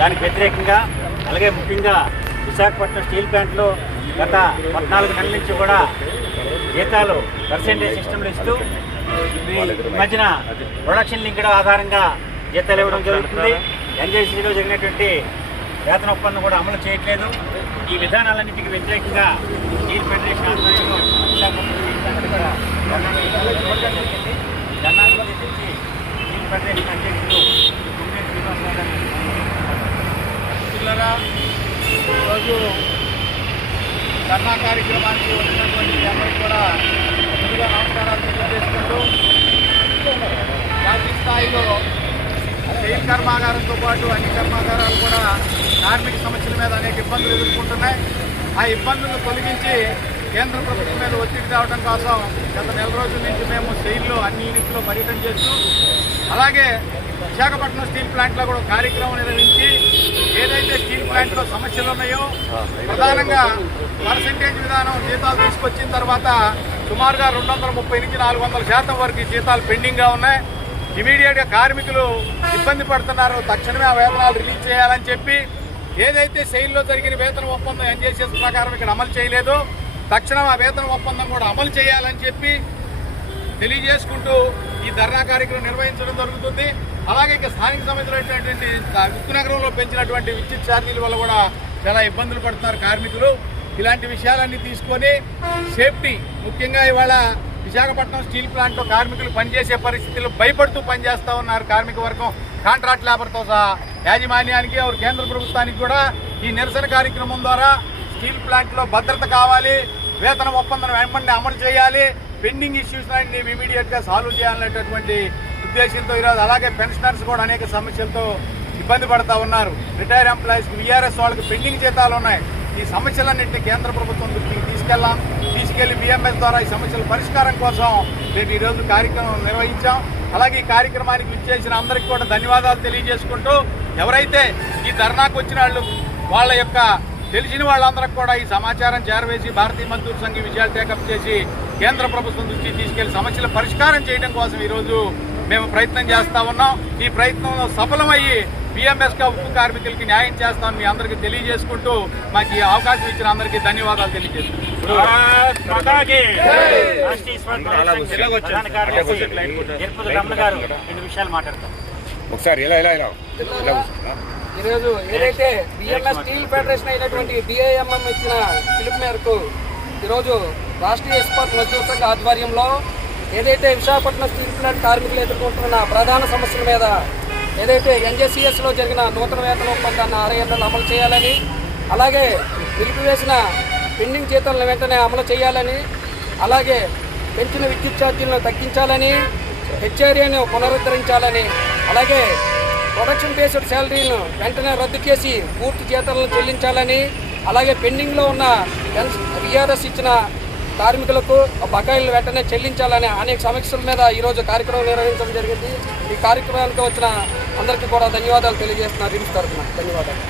దానికి వ్యతిరేకంగా అలాగే ముఖ్యంగా విశాఖపట్నం స్టీల్ ప్లాంట్లో గత 14 నెలల నుంచి కూడా జీతాలు పర్సెంటేజ్ సిస్టంలో ఇస్తూ ఈ మధ్యన ప్రొడక్షన్ లింక్డ్ ఆధారంగా జీతాలు ఇవ్వడం జరుగుతుంది. ఎన్జేసీలో జరిగినటువంటి వేతన ఒప్పందం కూడా అమలు చేయట్లేదు. ఈ విధానాలన్నింటికి వ్యతిరేకంగా స్టీల్ ఫెడరేషన్ ఆధ్వర్యంలో విశాఖపట్నం స్టీల్ ప్లాంట్ కూడా ధర్నాను ఉద్దేశించి స్టీల్ ఫెడరేషన్ అధ్యక్షులు గుండె శ్రీనివాసరావు గారు ఈరోజు ధర్నా కార్యక్రమానికి వచ్చినటువంటి అందరికీ కూడా ముందుగా నమస్కారాలు తెలియజేసుకుంటూ జాతీయ స్థాయిలో స్టీల్ కర్మాగారంతో పాటు అన్ని కర్మాగారాలు కూడా కార్మిక సమస్యల మీద అనేక ఇబ్బందులు ఎదుర్కొంటున్నాయి. ఆ ఇబ్బందులను తొలగించి కేంద్ర ప్రభుత్వం మీద ఒత్తిడి తేవడం కోసం గత నెల రోజుల నుంచి మేము స్టీల్లో అన్ని యూనిట్లో పర్యటన చేస్తూ అలాగే విశాఖపట్నం స్టీల్ ప్లాంట్లో కూడా కార్యక్రమం నిర్వహించి ఏదైతే స్టీల్ ప్లాంట్లో సమస్యలు ఉన్నాయో ప్రధానంగా పర్సెంటేజ్ విధానం జీతాలు తీసుకొచ్చిన తర్వాత సుమారుగా 230 నుంచి 400% వరకు జీతాలు పెండింగ్గా ఉన్నాయి. ఇమీడియట్గా కార్మికులు ఇబ్బంది పడుతున్నారు. తక్షణమే ఆ వేతనాలు రిలీజ్ చేయాలని చెప్పి ఏదైతే సెయిల్లో జరిగిన వేతన ఒప్పందం ఎన్జేసీఎస్ ప్రకారం ఇక్కడ అమలు చేయలేదో తక్షణం ఆ వేతన ఒప్పందం కూడా అమలు చేయాలని చెప్పి తెలియజేసుకుంటూ ఈ ధర్నా కార్యక్రమం నిర్వహించడం జరుగుతుంది. అలాగే ఇక స్థానిక సంబంధించినటువంటి ఉక్కునగరంలో పెంచినటువంటి విద్యుత్ ఛార్జీల వల్ల కూడా చాలా ఇబ్బందులు పడుతున్నారు కార్మికులు. ఇలాంటి విషయాలన్నీ తీసుకొని సేఫ్టీ ముఖ్యంగా ఇవాళ విశాఖపట్నం స్టీల్ ప్లాంట్లో కార్మికులు పనిచేసే పరిస్థితుల్లో భయపడుతూ పనిచేస్తూ ఉన్నారు. కార్మిక వర్గం కాంట్రాక్ట్ లేబర్తో సహా యాజమాన్యానికి కేంద్ర ప్రభుత్వానికి కూడా ఈ నిరసన కార్యక్రమం ద్వారా స్టీల్ ప్లాంట్లో భద్రత కావాలి, వేతన ఒప్పందం వెంటనే అమలు చేయాలి, పెండింగ్ ఇష్యూస్ అన్ని ఇమీడియట్గా సాల్వ్ చేయాలనేటటువంటి ఉద్దేశంతో ఈరోజు అలాగే పెన్షనర్స్ కూడా అనేక సమస్యలతో ఇబ్బంది పడుతూ ఉన్నారు. రిటైర్ ఎంప్లాయీస్కి వీఆర్ఎస్ వాళ్ళకి పెండింగ్ జీతాలు ఉన్నాయి. ఈ సమస్యలన్నింటినీ కేంద్ర ప్రభుత్వం దృష్టికి తీసుకెళ్లి బిఎంఎస్ ద్వారా ఈ సమస్యల పరిష్కారం కోసం నేను ఈరోజు కార్యక్రమం నిర్వహించాం. అలాగే ఈ కార్యక్రమానికి విచ్చేసిన అందరికీ కూడా ధన్యవాదాలు తెలియజేసుకుంటూ ఎవరైతే ఈ ధర్నాకు వచ్చిన వాళ్ళ యొక్క తెలిసిన వాళ్ళందరికీ కూడా ఈ సమాచారం చేరవేసి భారతీయ మజ్దూర్ సంఘ్ విషయాలు టేకప్ చేసి కేంద్ర ప్రభుత్వం దృష్టికి తీసుకెళ్లి సమస్యల పరిష్కారం చేయడం కోసం ఈరోజు మేము ప్రయత్నం చేస్తా ఉన్నాం. ఈ ప్రయత్నంలో సఫలమయ్యి బిఎంఎస్గా ఉక్కు కార్మికులకి న్యాయం చేస్తామని మీ అందరికీ తెలియజేసుకుంటూ మాకు ఈ అవకాశం ఇచ్చిన అందరికీ ధన్యవాదాలు తెలియజేస్తున్నాం. ఈరోజు ఏదైతే బిఎంఎస్ స్టీల్ ఫెడరేషన్ అయినటువంటి బిఐఎంఎం ఇచ్చిన పిలుపు మేరకు ఈరోజు రాష్ట్రీయ ఇస్పాత్ మజ్దూర్ సంఘ ఆధ్వర్యంలో ఏదైతే విశాఖపట్నం స్టీల్ ప్లాంట్ కార్మికులు ఎదుర్కొంటున్న ప్రధాన సమస్యల మీద ఏదైతే ఎన్జేసీఎస్లో జరిగిన నూతన వేతన ఒప్పందాన్ని 6 ఏళ్లలో అమలు చేయాలని, అలాగే నిలిపివేసిన పెండింగ్ జీతాలను వెంటనే అమలు చేయాలని, అలాగే పెంచిన విద్యుత్ ఛార్జీలను తగ్గించాలని, హెచ్ఆర్ఏను పునరుద్ధరించాలని, అలాగే ప్రొడక్షన్ బేస్డ్ శాలరీలను వెంటనే రద్దు చేసి పూర్తి జీతాలను చెల్లించాలని, అలాగే పెండింగ్లో ఉన్న వీఆర్ఎస్ ఇచ్చిన కార్మికులకు బకాయిలు వెంటనే చెల్లించాలని అనేక సమస్యల మీద ఈరోజు కార్యక్రమం నిర్వహించడం జరిగింది. ఈ కార్యక్రమానికి వచ్చిన అందరికీ కూడా ధన్యవాదాలు తెలియజేస్తున్నారు. ధన్యవాదాలు.